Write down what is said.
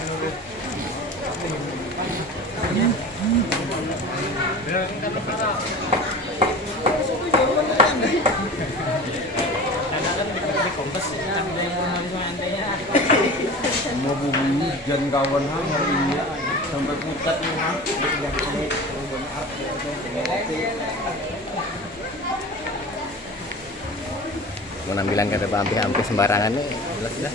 Mau hujan kawan hari ini sampai pucat nih. Penampilan kata hampir sembarangan nih, jelas-jelas.